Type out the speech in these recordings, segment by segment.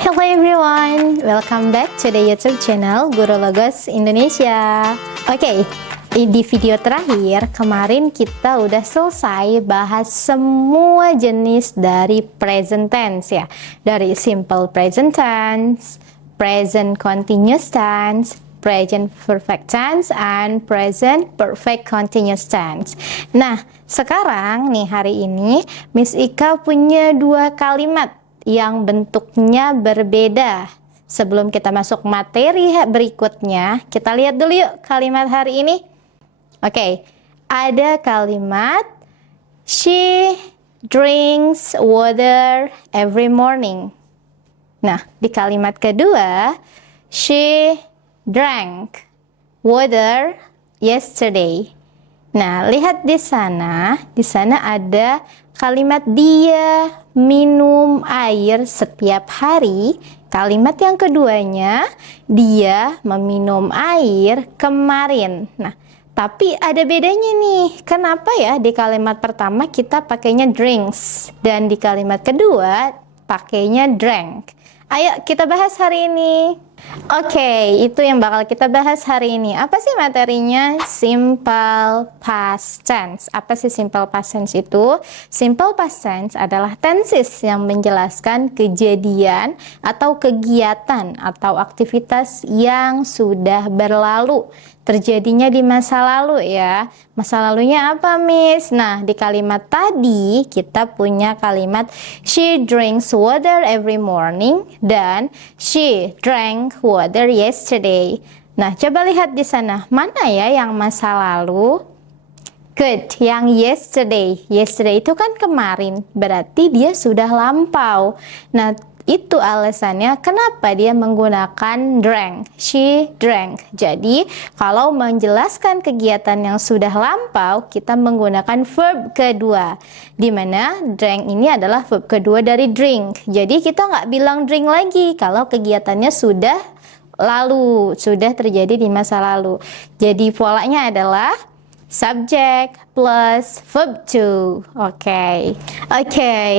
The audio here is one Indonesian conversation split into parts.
Hello everyone, welcome back to the YouTube channel Guru Logos Indonesia. Oke, di video terakhir kemarin kita udah selesai bahas semua jenis dari present tense ya. Dari simple present tense, present continuous tense, present perfect tense, and present perfect continuous tense. Nah, sekarang nih hari ini Miss Ika punya dua kalimat yang bentuknya berbeda. Sebelum kita masuk materi berikutnya, kita lihat dulu yuk kalimat hari ini. Oke, ada kalimat she drinks water every morning. Nah, di kalimat kedua, she drank water yesterday. Nah, lihat di sana ada kalimat dia minum air setiap hari. Kalimat yang keduanya, dia meminum air kemarin. Nah, tapi ada bedanya nih. Kenapa ya di kalimat pertama kita pakainya drinks dan di kalimat kedua pakainya drank? Ayo kita bahas hari ini. Oke, itu yang bakal kita bahas hari ini. Apa sih materinya? Simple past tense. Apa sih simple past tense itu? Simple past tense adalah tenses yang menjelaskan kejadian atau kegiatan atau aktivitas yang sudah berlalu. Terjadinya di masa lalu ya. Masa lalunya apa, Miss? Nah, di kalimat tadi kita punya kalimat she drinks water every morning dan she drank water yesterday. Nah, coba lihat di sana. Mana ya yang masa lalu? Good, yang yesterday. Yesterday itu kan kemarin, berarti dia sudah lampau. Nah, itu alasannya kenapa dia menggunakan drank. She drank. Jadi, kalau menjelaskan kegiatan yang sudah lampau, kita menggunakan verb kedua. Dimana drank ini adalah verb kedua dari drink. Jadi, kita nggak bilang drink lagi kalau kegiatannya sudah lalu, sudah terjadi di masa lalu. Jadi, polanya adalah subject plus verb to. Okay,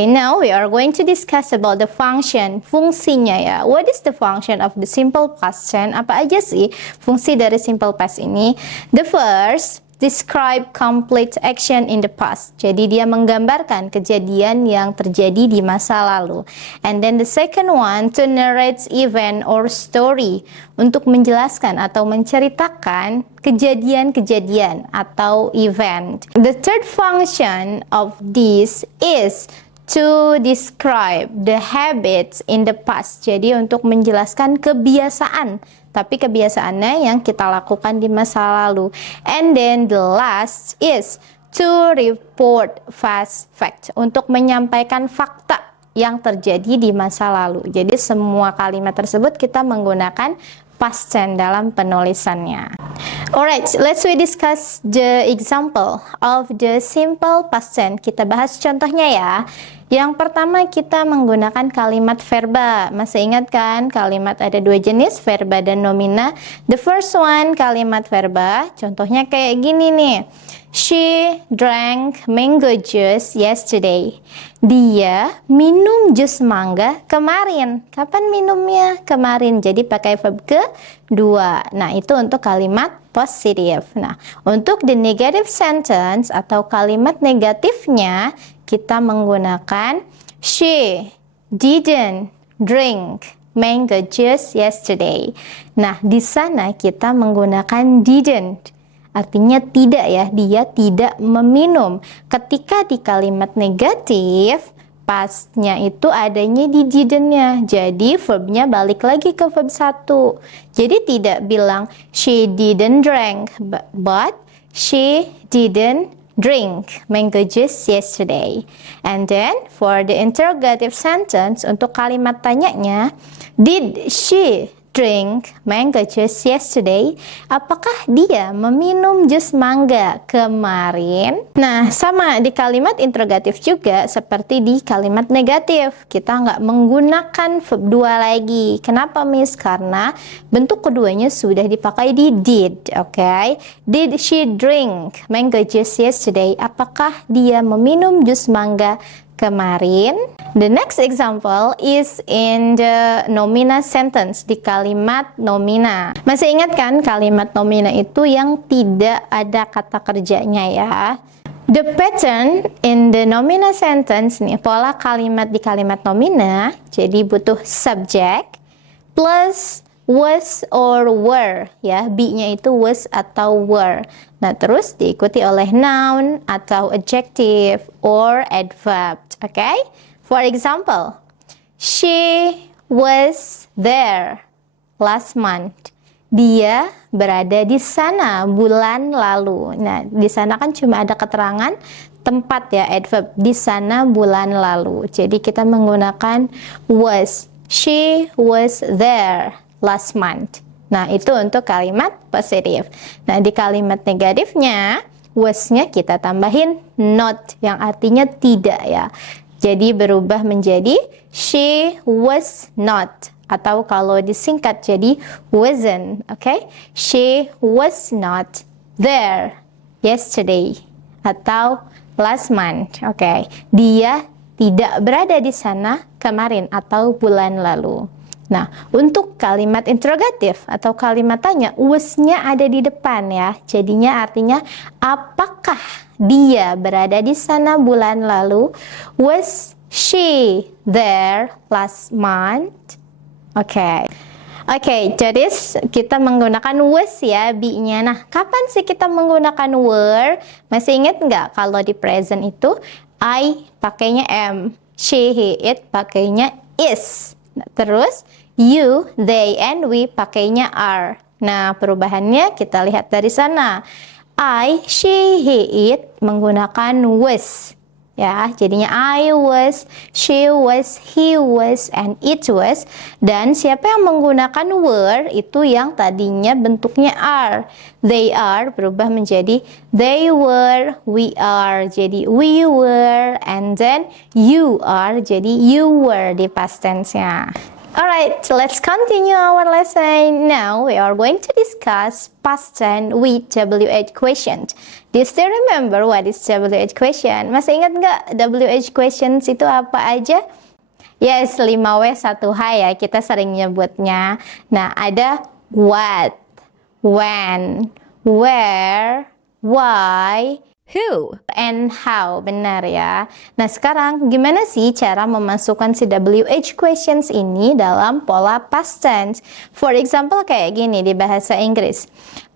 now we are going to discuss about the function, fungsinya ya. What is the function of the simple past tense? Apa aja sih fungsi dari simple past ini? The first, describe complete action in the past. Jadi dia menggambarkan kejadian yang terjadi di masa lalu. And then the second one, to narrate event or story. Untuk menjelaskan atau menceritakan kejadian-kejadian atau event. The third function of this is to describe the habits in the past. Jadi untuk menjelaskan kebiasaan, tapi kebiasaannya yang kita lakukan di masa lalu. And then the last is to report past fact. Untuk menyampaikan fakta yang terjadi di masa lalu. Jadi semua kalimat tersebut kita menggunakan past tense dalam penulisannya. Alright, let's we discuss the example of the simple past tense. Kita bahas contohnya ya. Yang pertama kita menggunakan kalimat verba. Masih ingat kan kalimat ada dua jenis, verba dan nomina. The first one kalimat verba. Contohnya kayak gini nih. She drank mango juice yesterday. Dia minum jus mangga kemarin. Kapan minumnya? Kemarin. Jadi pakai verb kedua. Nah, itu untuk kalimat positif. Nah, untuk the negative sentence atau kalimat negatifnya kita menggunakan she didn't drink mango juice yesterday. Nah, di sana kita menggunakan didn't. Artinya tidak ya, dia tidak meminum. Ketika di kalimat negatif, pastnya itu adanya di didn't-nya. Jadi verbnya balik lagi ke verb 1. Jadi tidak bilang she didn't drink, but she didn't drink mango juice yesterday. And then for the interrogative sentence, untuk kalimat tanyanya, did she drink mango juice yesterday? Apakah dia meminum jus mangga kemarin? Nah, sama di kalimat interrogatif juga seperti di kalimat negatif. Kita nggak menggunakan verb 2 lagi. Kenapa, Miss? Karena bentuk keduanya sudah dipakai di did, oke? Did she drink mango juice yesterday? Apakah dia meminum jus mangga kemarin. The next example is in the nomina sentence, di kalimat nomina. Masih ingat kan kalimat nomina itu yang tidak ada kata kerjanya ya? The pattern in the nomina sentence nih, pola kalimat di kalimat nomina, jadi butuh subject plus was or were ya, be-nya itu was atau were. Nah, terus diikuti oleh noun atau adjective or adverb. Okay? For example, she was there last month. Dia berada di sana bulan lalu. Nah, di sana kan cuma ada keterangan tempat ya, adverb di sana bulan lalu. Jadi kita menggunakan was. She was there last month. Nah, itu untuk kalimat positif. Nah, di kalimat negatifnya, was-nya kita tambahin not, yang artinya tidak ya. Jadi berubah menjadi she was not. Atau kalau disingkat jadi wasn't, okay? She was not there yesterday. Atau last month, okay? Dia tidak berada di sana kemarin atau bulan lalu. Nah, untuk kalimat interrogatif atau kalimat tanya, was-nya ada di depan ya. Jadinya artinya, apakah dia berada di sana bulan lalu? Was she there last month? Oke, jadi kita menggunakan was ya, be-nya. Nah, kapan sih kita menggunakan were? Masih ingat nggak kalau di present itu I pakainya am, she, he, it pakainya is. Nah, terus you, they, and we pakainya are. Nah, perubahannya kita lihat dari sana. I, she, he, it menggunakan was. Ya, jadinya I was, she was, he was, and it was. Dan siapa yang menggunakan were itu yang tadinya bentuknya are. They are berubah menjadi they were, we are jadi we were, and then you are jadi you were di past tense-nya. Alright, let's continue our lesson. Now we are going to discuss past tense with WH questions. Do you still remember what is WH question? Masih ingat nggak WH questions itu apa aja? Yes, 5W 1H ya, kita sering nyebutnya. Nah, ada what, when, where, why, who, and how. Benar ya. Nah, sekarang gimana sih cara memasukkan si WH questions ini dalam pola past tense? For example, kayak gini di bahasa Inggris.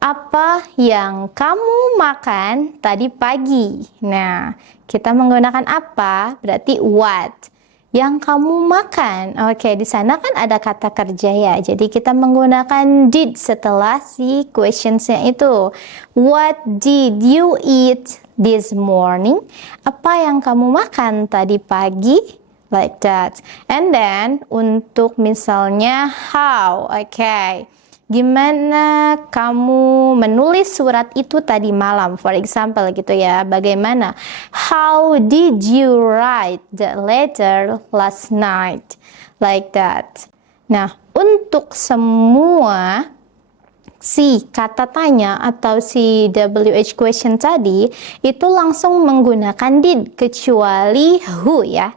Apa yang kamu makan tadi pagi? Nah, kita menggunakan apa? Berarti what. Yang kamu makan. Oke, di sana kan ada kata kerja ya. Jadi kita menggunakan did setelah si questionsnya itu. What did you eat this morning? Apa yang kamu makan tadi pagi? Like that. And then untuk misalnya how. Oke. Gimana kamu menulis surat itu tadi malam? For example gitu ya. Bagaimana? How did you write the letter last night? Like that. Nah, untuk semua si kata tanya atau si WH question tadi itu langsung menggunakan did kecuali who ya.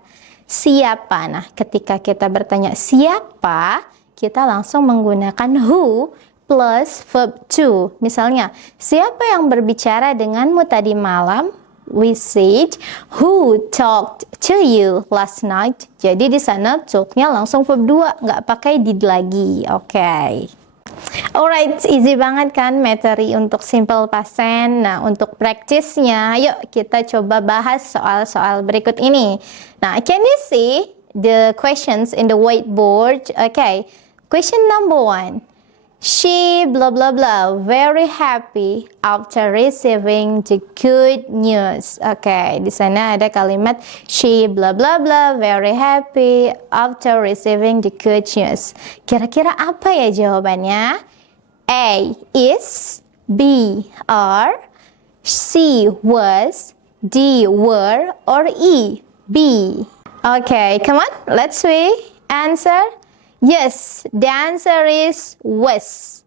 Siapa? Nah, ketika kita bertanya siapa, kita langsung menggunakan who plus verb to. Misalnya, siapa yang berbicara denganmu tadi malam? We said, who talked to you last night? Jadi di sana talk-nya langsung verb 2, nggak pakai did lagi. Oke. Alright, easy banget kan materi untuk simple past tense. Nah, untuk praktisnya, yuk kita coba bahas soal-soal berikut ini. Nah, can you see the questions in the whiteboard? Okay. Question number 1. She blah blah blah very happy after receiving the good news. Oke, di sana ada kalimat she blah blah blah very happy after receiving the good news. Kira-kira apa ya jawabannya? A is, B are, C was, D were, or E be. Okay, come on, let's see. Answer. Yes, the answer is was.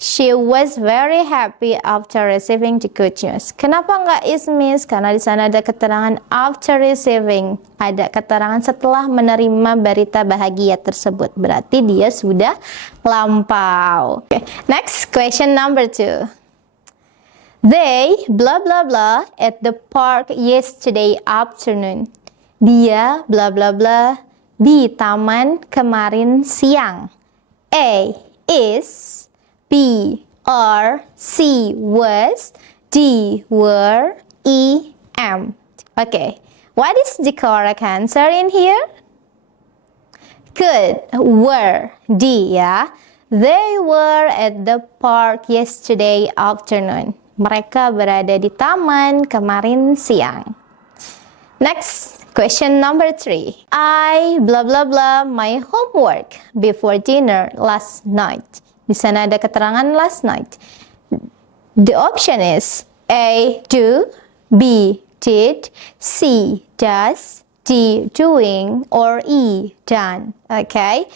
She was very happy after receiving the good news. Kenapa nggak is miss? Karena di sana ada keterangan after receiving. Ada keterangan setelah menerima berita bahagia tersebut. Berarti dia sudah lampau. Okay. Next, question number 2. They blah blah blah at the park yesterday afternoon. Dia blah blah blah di taman kemarin siang. A is, B are, C was, D were, E am. Okay, what is the correct answer in here? Good, were, D ya. They were at the park yesterday afternoon. Mereka berada di taman kemarin siang. Next, question number 3. I blah blah blah my homework before dinner last night. Di sana ada keterangan last night. The option is A, do, B, did, C, does, D, doing, or E, done. Okay,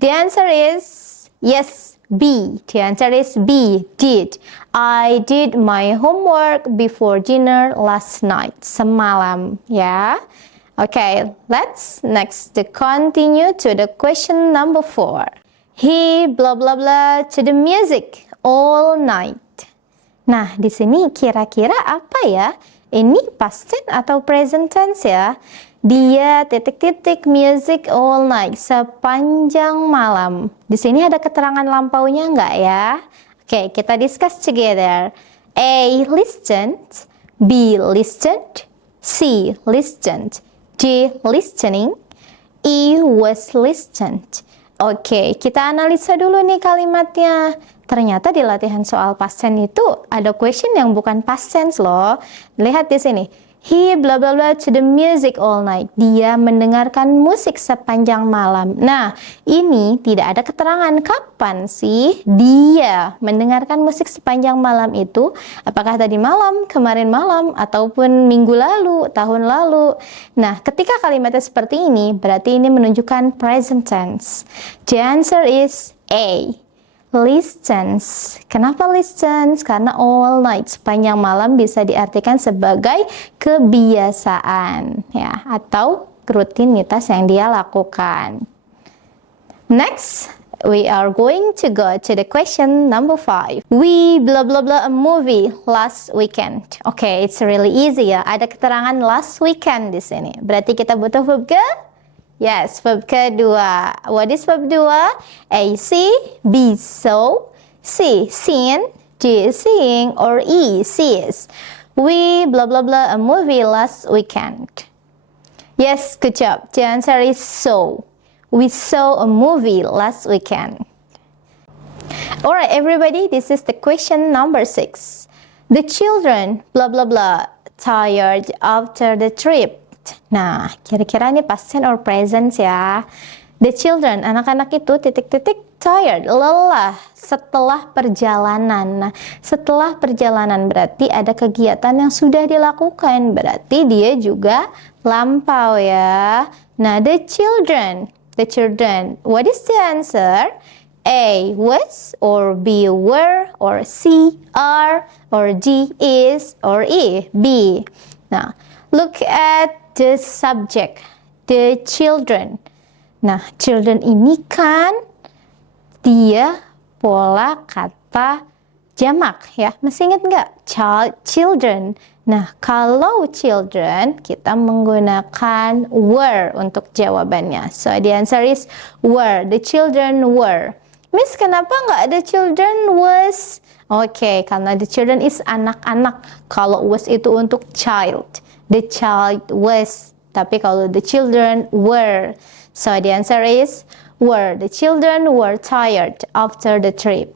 the answer is yes, B. The answer is B, did. I did my homework before dinner last night. Semalam, ya. Okay, let's next continue to the question number 4. He blah blah blah to the music all night. Nah, di sini kira-kira apa ya? Ini past tense atau present tense ya? Dia titik-titik music all night, sepanjang malam. Di sini ada keterangan lampaunya nggak ya? Oke, kita discuss together. A, listened. B, listened. C, listened. D, listening. E, was listened. Oke, kita analisa dulu nih kalimatnya. Ternyata di latihan soal past tense itu ada question yang bukan past tense loh. Lihat di sini. He blah blah blah to the music all night. Dia mendengarkan musik sepanjang malam. Nah, ini tidak ada keterangan kapan sih dia mendengarkan musik sepanjang malam itu. Apakah tadi malam, kemarin malam, ataupun minggu lalu, tahun lalu. Nah, ketika kalimatnya seperti ini, berarti ini menunjukkan present tense. The answer is A. Listens. Kenapa listens? Karena all night, sepanjang malam, bisa diartikan sebagai kebiasaan ya, atau rutinitas yang dia lakukan. Next, we are going to go to the question number 5. We blah blah blah a movie last weekend. Okay, it's really easy ya. Ada keterangan last weekend di sini. Berarti kita butuh verb ke? Yes, verb kedua. What is verb 2? A, see, B, saw, C, seen, D, seeing, or E, sees. We blah blah blah a movie last weekend. Yes, good job. The answer is saw. We saw a movie last weekend. Alright, everybody, this is the question number 6. The children blah blah blah tired after the trip. Nah, kira-kira ini past tense or present ya. The children, anak-anak itu titik-titik tired, lelah setelah perjalanan. Nah, setelah perjalanan berarti ada kegiatan yang sudah dilakukan. Berarti dia juga lampau ya. Nah, the children. What is the answer? A, was, or B, were, or C, are, or D, is, or E, B. Nah, look at the subject, the children. Nah, children ini kan dia pola kata jamak ya. Masih ingat nggak? Children. Nah, kalau children kita menggunakan were untuk jawabannya. So, the answer is were. The children were. Miss, kenapa nggak ada children was? Oke, karena the children is anak-anak. Kalau was itu untuk child. The child was, tapi kalau the children were. So the answer is were. The children were tired after the trip.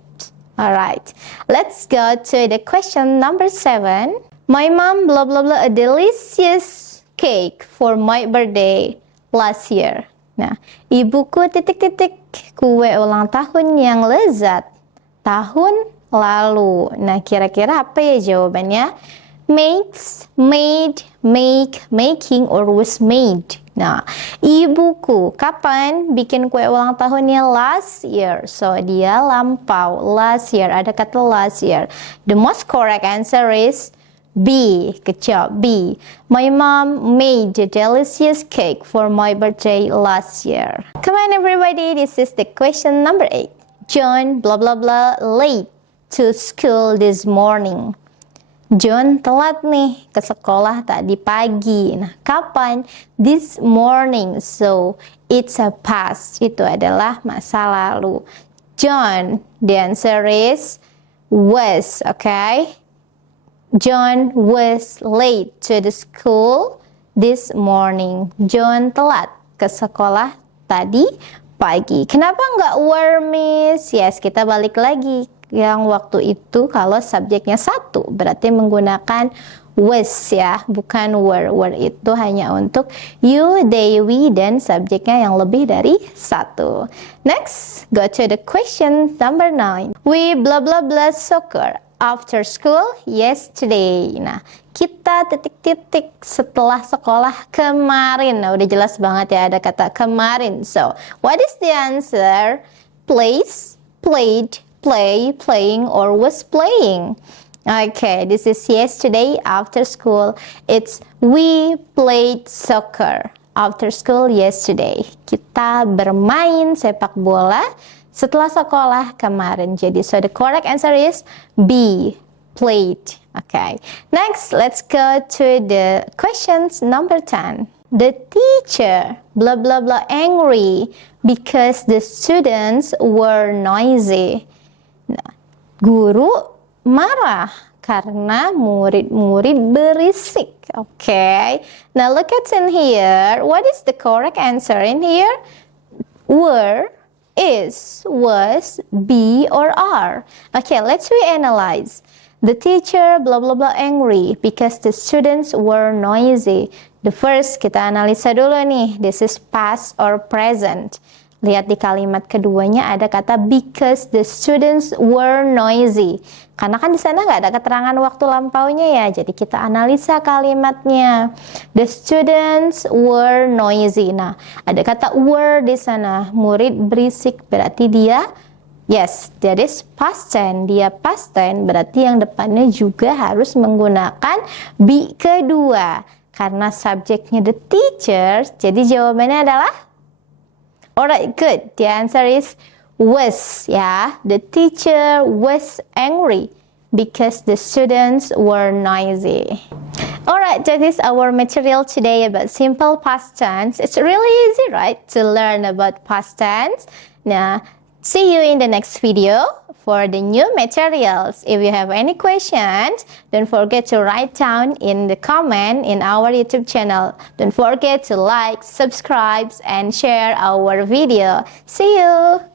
Alright, let's go to the question number 7. My mom blah blah blah a delicious cake for my birthday last year. Nah, ibuku titik-titik kue ulang tahun yang lezat tahun lalu. Nah, kira-kira apa ya jawabannya? makes, made, make, making, or was made. Nah, ibuku kapan bikin kue ulang tahunnya? Last year. So, dia lampau. Last year. Ada kata last year. The most correct answer is B. Good job, B. My mom made a delicious cake for my birthday last year. Come on, everybody. This is the question number 8. John blah blah blah late to school this morning. John telat nih ke sekolah tadi pagi. Nah, kapan? This morning. So, it's a past. Itu adalah masa lalu. John, the answer is was, okay? John was late to the school this morning. John telat ke sekolah tadi pagi. Kenapa nggak were, Miss? Yes, kita balik lagi. Yang waktu itu kalau subjeknya satu, berarti menggunakan was ya, bukan were. Were itu hanya untuk you, they, we, dan subjeknya yang lebih dari satu. Next, go to the question number 9. We blah blah blah soccer after school yesterday. Nah, kita titik-titik setelah sekolah kemarin. Nah, udah jelas banget ya ada kata kemarin. So, what is the answer? Plays, played, play, playing, or was playing. Okay, this is yesterday after school. It's we played soccer after school yesterday. Kita bermain sepak bola setelah sekolah kemarin. Jadi, so the correct answer is B, played. Okay, next let's go to the questions number 10. The teacher blah blah blah angry because the students were noisy. Nah, guru marah karena murid-murid berisik. Okay. Now look at in here. What is the correct answer in here? Were, is, was, be, or are. Okay, let's reanalyze. The teacher blah blah blah angry because the students were noisy. The first kita analisa dulu nih. This is past or present. Lihat di kalimat keduanya ada kata because the students were noisy. Karena kan di sana nggak ada keterangan waktu lampaunya ya. Jadi kita analisa kalimatnya. The students were noisy. Nah, ada kata were di sana. Murid berisik berarti dia yes, that is past tense. Dia past tense berarti yang depannya juga harus menggunakan be kedua. Karena subjeknya the teacher, jadi jawabannya adalah alright, good. The answer is was, ya. The teacher was angry because the students were noisy. Alright, that is our material today about simple past tense. It's really easy, right, to learn about past tense. Now, see you in the next video for the new materials. If you have any questions, don't forget to write down in the comment in our YouTube channel. Don't forget to like, subscribe, and share our video. See you!